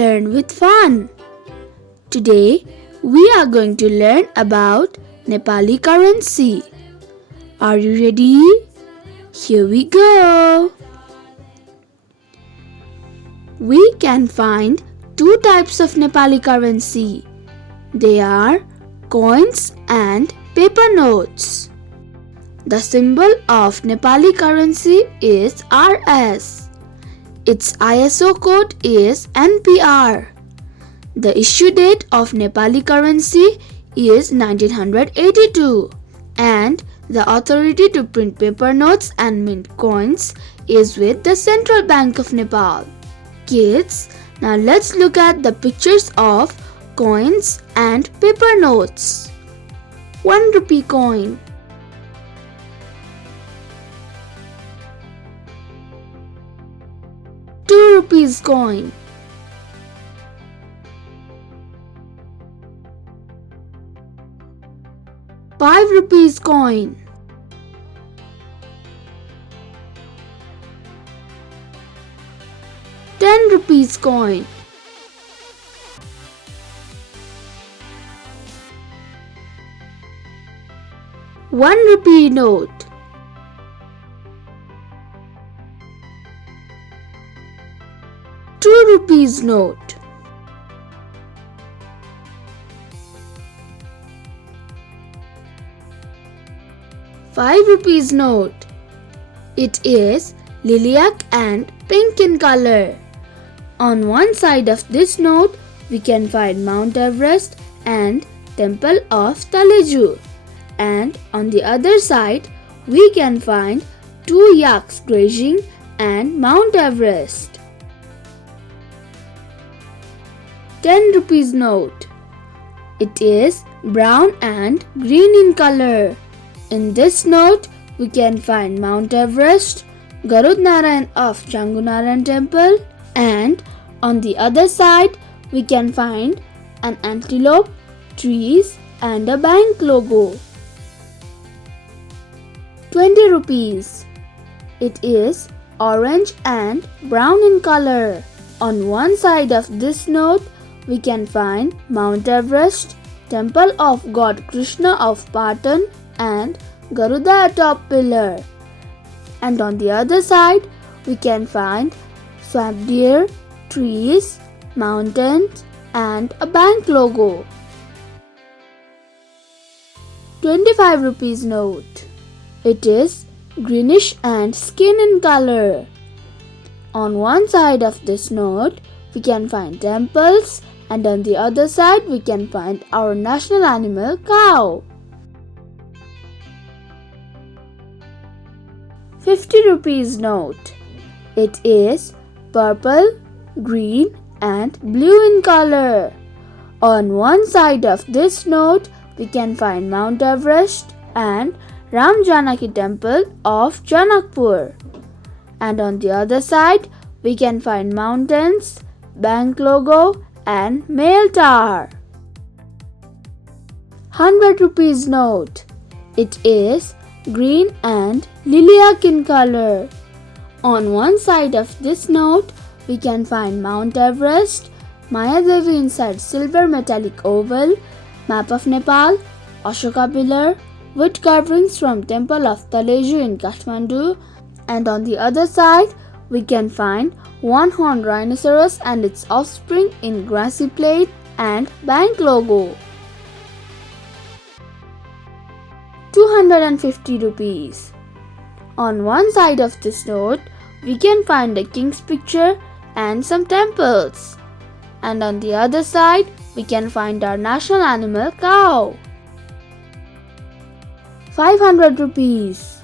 learn with fun. Today, we are going to learn about Nepali currency. Are you ready? Here we go. We can find two types of Nepali currency. They are coins and paper notes. The symbol of Nepali currency is RS. Its ISO code is NPR. The issue date of Nepali currency is 1982 and the authority to print paper notes and mint coins is with the Central Bank of Nepal. Kids, now let's look at the pictures of coins and paper notes. 1 rupee coin, 2 rupees coin, 5 rupees coin, 10 rupees coin, 1 rupee note, 2 rupees note, 5 rupees note. It is lilac and pink in color. On one side of this note, we can find Mount Everest and Temple of Taleju. And on the other side, we can find two yaks grazing and Mount Everest. 10 rupees note. It is brown and green in color. In this note, we can find Mount Everest, Garud Narayan of Changunarayan Temple, and on the other side, we can find an antelope, trees, and a bank logo. 20 rupees. It is orange and brown in color. On one side of this note, we can find Mount Everest, Temple of God Krishna of Patan, and Garuda atop pillar. And on the other side, we can find swamp deer, trees, mountains, and a bank logo. 25 rupees note. It is greenish and skin in color. On one side of this note, we can find temples, and on the other side, we can find our national animal, cow. 50 rupees note. It is purple, green, and blue in color. On one side of this note, we can find Mount Everest and Ram Janaki Temple of Janakpur. And on the other side, we can find mountains, bank logo, and mail tower. 100 rupees note. It is green and lilac in color. On one side of this note, we can find Mount Everest, Maya Devi inside silver metallic oval, map of Nepal, Ashoka pillar, wood carvings from Temple of Taleju in Kathmandu, and on the other side, we can find one-horned rhinoceros and its offspring in grassy plain and bank logo. 250 rupees. On one side of this note, we can find a king's picture and some temples. And on the other side, we can find our national animal, cow. 500 rupees.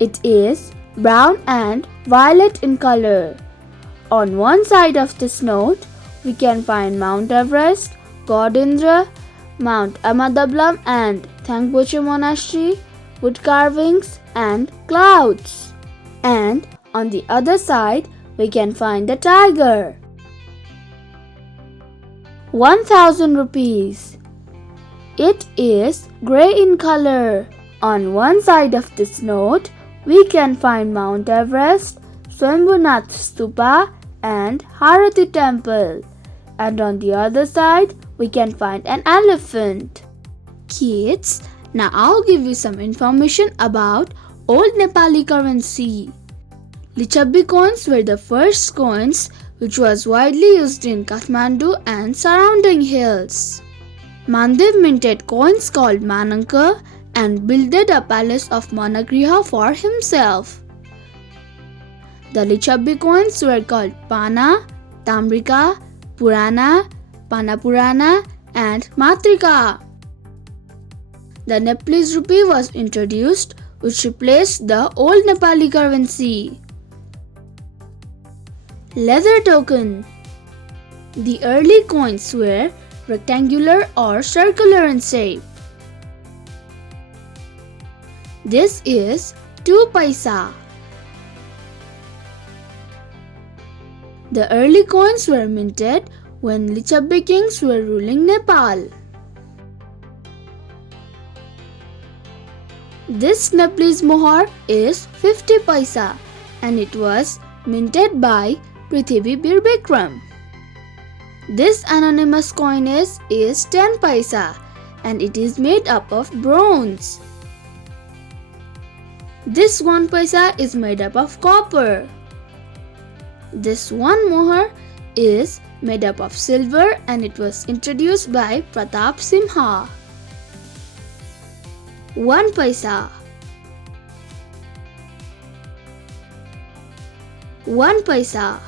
It is brown and violet in color. On one side of this note, we can find Mount Everest, God Indra, Mount Amadablam and Thangpoche Monastery, wood carvings and clouds. And on the other side, we can find a tiger. 1000 rupees. It is grey in color. On one side of this note, we can find Mount Everest, Swambhunath Stupa and Harati Temple. and on the other side we can find an elephant. Kids, now I'll give you some information about old Nepali currency. Lichabbi coins were the first coins which was widely used in Kathmandu and surrounding hills. Mandev minted coins called Mananka and built a palace of Managriha for himself. The Lichabbi coins were called Pana, Tamrika, Purana, Panapurana and Matrika. The Nepalese rupee was introduced, which replaced the old Nepali currency. Leather token. The early coins were rectangular or circular in shape. This is 2 paisa. The early coins were minted when Lichabbi kings were ruling Nepal. This Nepalese mohar is 50 paisa and it was minted by Prithvi Bir Bikram. This anonymous coinage is 10 paisa and it is made up of bronze. This 1 paisa is made up of copper. This one mohar is made up of silver and it was introduced by Pratap Simha. 1 paisa. 1 paisa.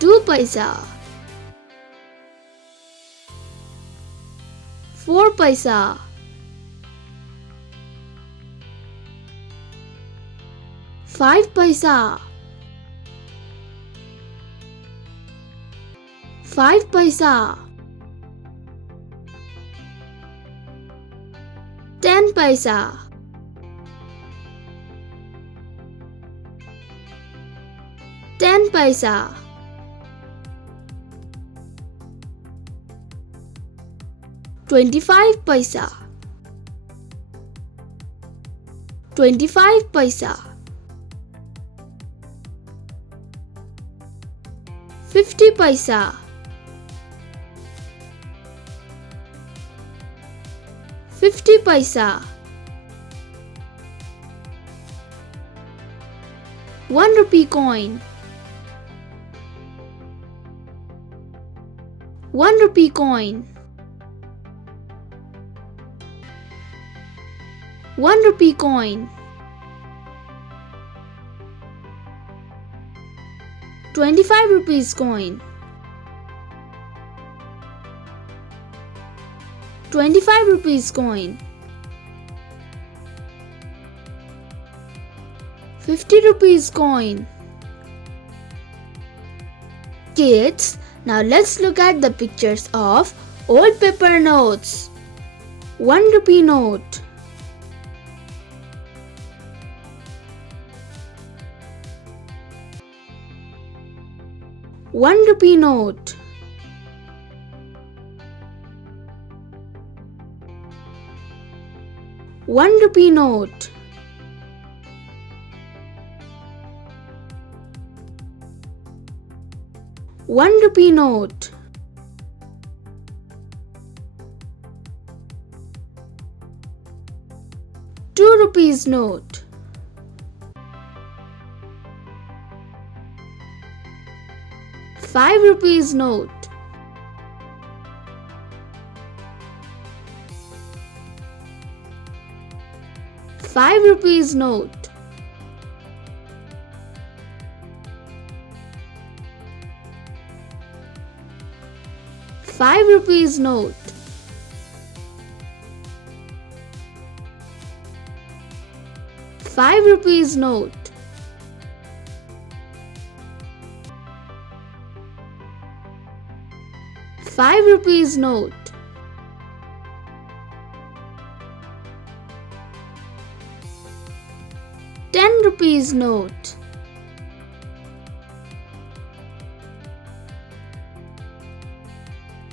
2 paisa. 4 paisa. 5 paisa. 5 paisa. 10 paisa. 10 paisa. 25 paisa. 25 paisa. 50 paisa. 50 paisa. 1 rupee coin. 1 rupee coin. 1 rupee coin. 25 rupees coin. 25 rupees coin. 50 rupees coin. Kids, now let's look at the pictures of old paper notes. 1 rupee note. 1 rupee note. 1 rupee note. 1 rupee note. 2 rupees note. 5 rupees note. 5 rupees note. 5 rupees note. 5 rupees note. 5 rupees note. 10 rupees note.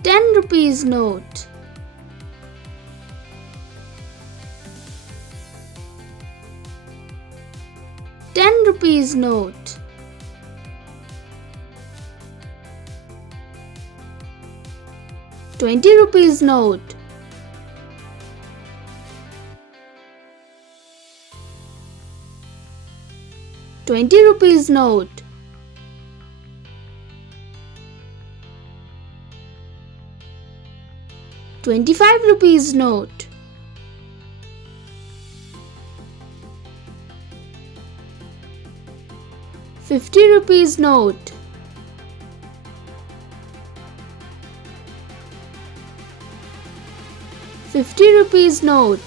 10 rupees note. 10 rupees note. 20 rupees note. 20 rupees note. 25 rupees note. 50 rupees note. 50 rupees note.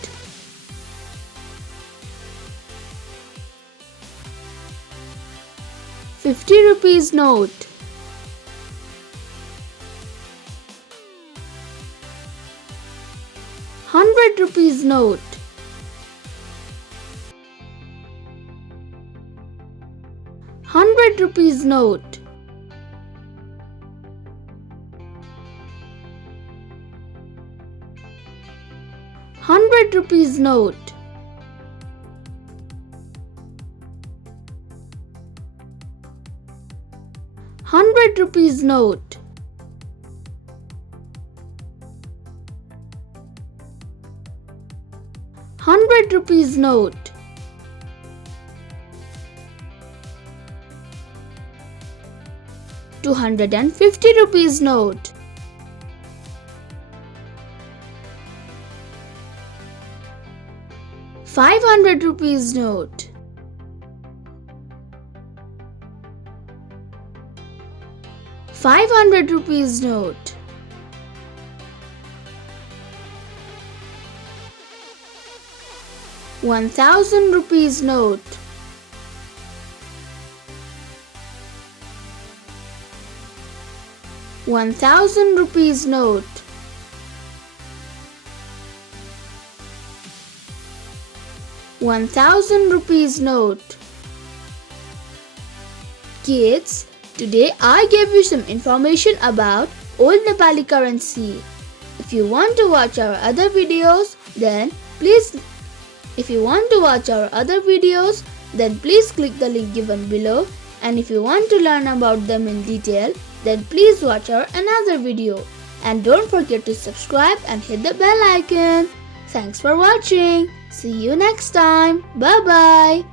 50 rupees note. 100 rupees note. 100 rupees note. 100 rupees note. 100 rupees note. 100 rupees note. 250 rupees note. 500 rupees note. 500 rupees note. 1000 rupees note. 1000 rupees note. 1000 rupees note. Kids, today I gave you some information about old Nepali currency. If you want to watch our other videos, then please click the link given below, and if you want to learn about them in detail, then please watch our another video. And don't forget to subscribe and hit the bell icon. Thanks for watching. See you next time. Bye bye.